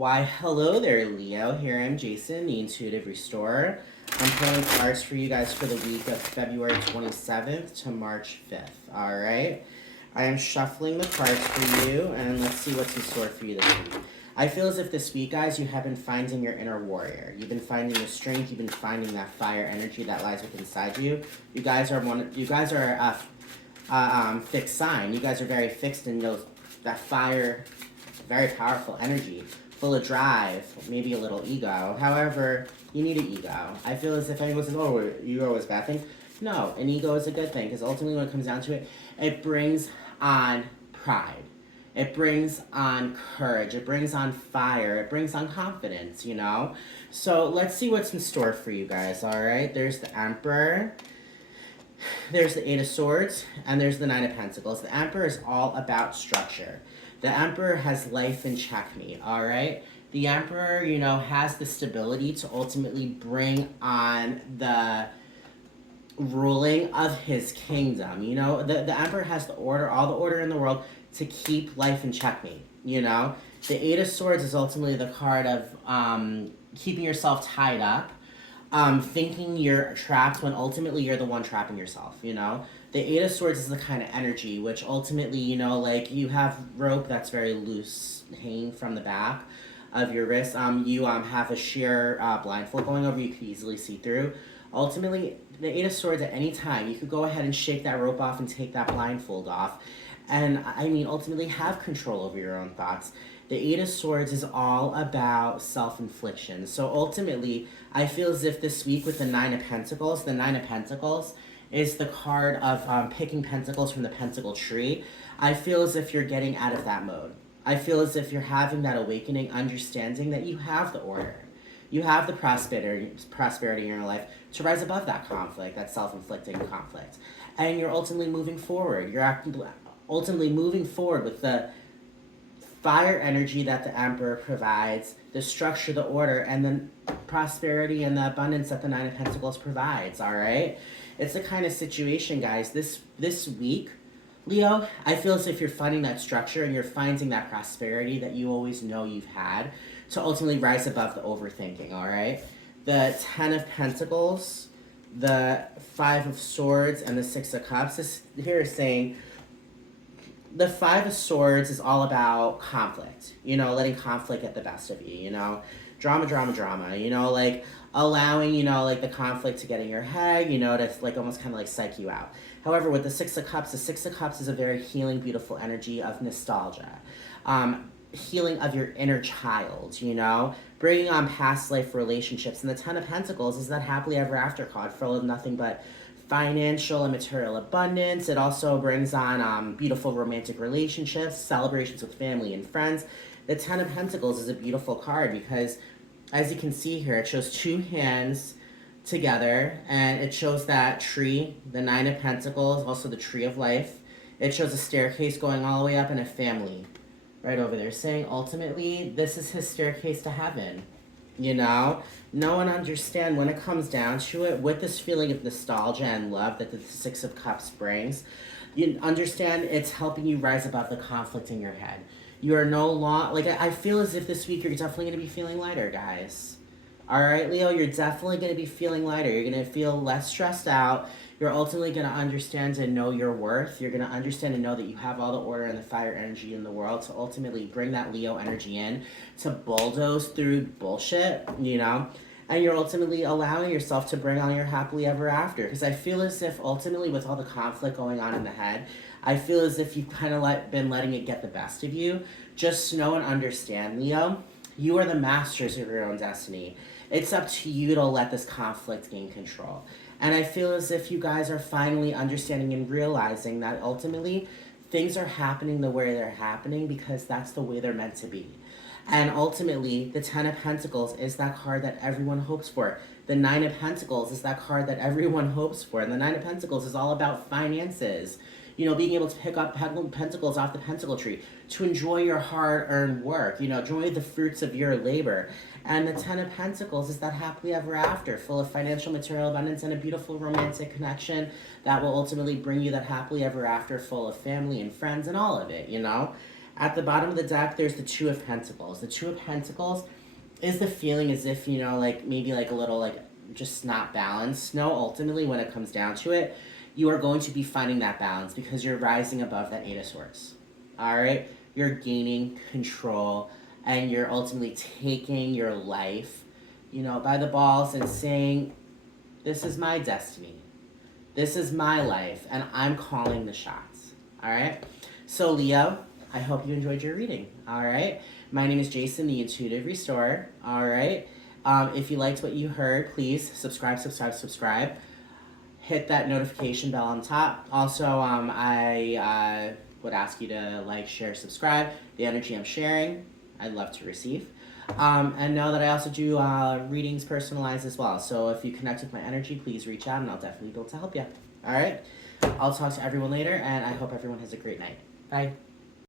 Why, hello there, Leo. Here I'm Jason, the Intuitive Restorer. I'm pulling cards for you guys for the week of February 27th to March 5th. All right. I am shuffling the cards for you, and let's see what's in store for you this week. I feel as if this week, guys, you have been finding your inner warrior. You've been finding the strength. You've been finding that fire energy that lies within inside you. You guys are fixed sign. You guys are very fixed in that fire, very powerful energy, full of drive, maybe a little ego. However, you need an ego. I feel as if anyone says, oh, ego is a bad thing. No, an ego is a good thing, because ultimately when it comes down to it, it brings on pride. It brings on courage. It brings on fire. It brings on confidence, you know? So let's see what's in store for you guys, all right? There's the Emperor. There's the Eight of Swords, and there's the Nine of Pentacles. The Emperor is all about structure. The Emperor has life in checkmate, all right? The Emperor, you know, has the stability to ultimately bring on the ruling of his kingdom. You know, the Emperor has the order, all the order in the world to keep life in checkmate, you know? The Eight of Swords is ultimately the card of keeping yourself tied up, thinking you're trapped when ultimately you're the one trapping yourself, you know? The Eight of Swords is the kind of energy which ultimately, you know, like you have rope that's very loose hanging from the back of your wrist. You have a sheer blindfold going over you could easily see through. Ultimately, the Eight of Swords at any time, you could go ahead and shake that rope off and take that blindfold off. And I mean, ultimately have control over your own thoughts. The Eight of Swords is all about self-infliction. So ultimately, I feel as if this week with the Nine of Pentacles, the Nine of Pentacles is the card of picking pentacles from the pentacle tree. I feel as if you're getting out of that mode. I feel as if you're having that awakening, understanding that you have the order. You have the prosperity in your life to rise above that conflict, that self-inflicting conflict. And you're ultimately moving forward. You're ultimately moving forward with the fire energy that the Emperor provides, the structure, the order, and the prosperity and the abundance that the Nine of Pentacles provides, all right? It's the kind of situation, guys, this week, Leo, I feel as if you're finding that structure and you're finding that prosperity that you always know you've had to ultimately rise above the overthinking, all right? The Ten of Pentacles, the Five of Swords, and the Six of Cups is here saying the Five of Swords is all about conflict, you know, letting conflict get the best of you, you know, drama, you know, like allowing, you know, like the conflict to get in your head, you know, to like almost kind of like psych you out. However, with the Six of Cups, the Six of Cups is a very healing, beautiful energy of nostalgia, healing of your inner child, you know, bringing on past life relationships. And the Ten of Pentacles is that happily ever after card full of nothing but financial and material abundance. It also brings on beautiful romantic relationships, celebrations with family and friends. The Ten of Pentacles is a beautiful card because, as you can see here, it shows two hands together, and it shows that tree, the Nine of Pentacles, also the Tree of Life. It shows a staircase going all the way up and a family right over there, saying ultimately this is his staircase to heaven. You know, no one understands when it comes down to it, with this feeling of nostalgia and love that the Six of Cups brings, you understand it's helping you rise above the conflict in your head. You are no longer, like, I feel as if this week you're definitely going to be feeling lighter, guys. All right, Leo, you're definitely going to be feeling lighter. You're going to feel less stressed out. You're ultimately going to understand and know your worth. You're going to understand and know that you have all the order and the fire energy in the world to ultimately bring that Leo energy in to bulldoze through bullshit, you know? And you're ultimately allowing yourself to bring on your happily ever after. Because I feel as if ultimately with all the conflict going on in the head, I feel as if you've kind of been letting it get the best of you. Just know and understand, Leo, you are the masters of your own destiny. It's up to you to let this conflict gain control. And I feel as if you guys are finally understanding and realizing that ultimately things are happening the way they're happening because that's the way they're meant to be. And ultimately, the Ten of Pentacles is that card that everyone hopes for. The Nine of Pentacles is that card that everyone hopes for. And the Nine of Pentacles is all about finances. You know, being able to pick up pentacles off the pentacle tree, to enjoy your hard-earned work, you know, enjoy the fruits of your labor. And the Ten of Pentacles is that happily ever after, full of financial, material abundance, and a beautiful romantic connection that will ultimately bring you that happily ever after, full of family and friends and all of it, you know? At the bottom of the deck, there's the Two of Pentacles. The Two of Pentacles is the feeling as if, like maybe like a little like just not balanced. No, ultimately, when it comes down to it, you are going to be finding that balance because you're rising above that Eight of Swords. All right? You're gaining control and you're ultimately taking your life, by the balls and saying, this is my destiny. This is my life, and I'm calling the shots. All right? So, Leo, I hope you enjoyed your reading. All right? My name is Jason, the Intuitive Restorer. All right? If you liked what you heard, please subscribe. Hit that notification bell on top. Also, I would ask you to like, share, subscribe. The energy I'm sharing, I'd love to receive. And know that I also do readings personalized as well. So if you connect with my energy, please reach out and I'll definitely be able to help you. All right? I'll talk to everyone later, and I hope everyone has a great night. Bye.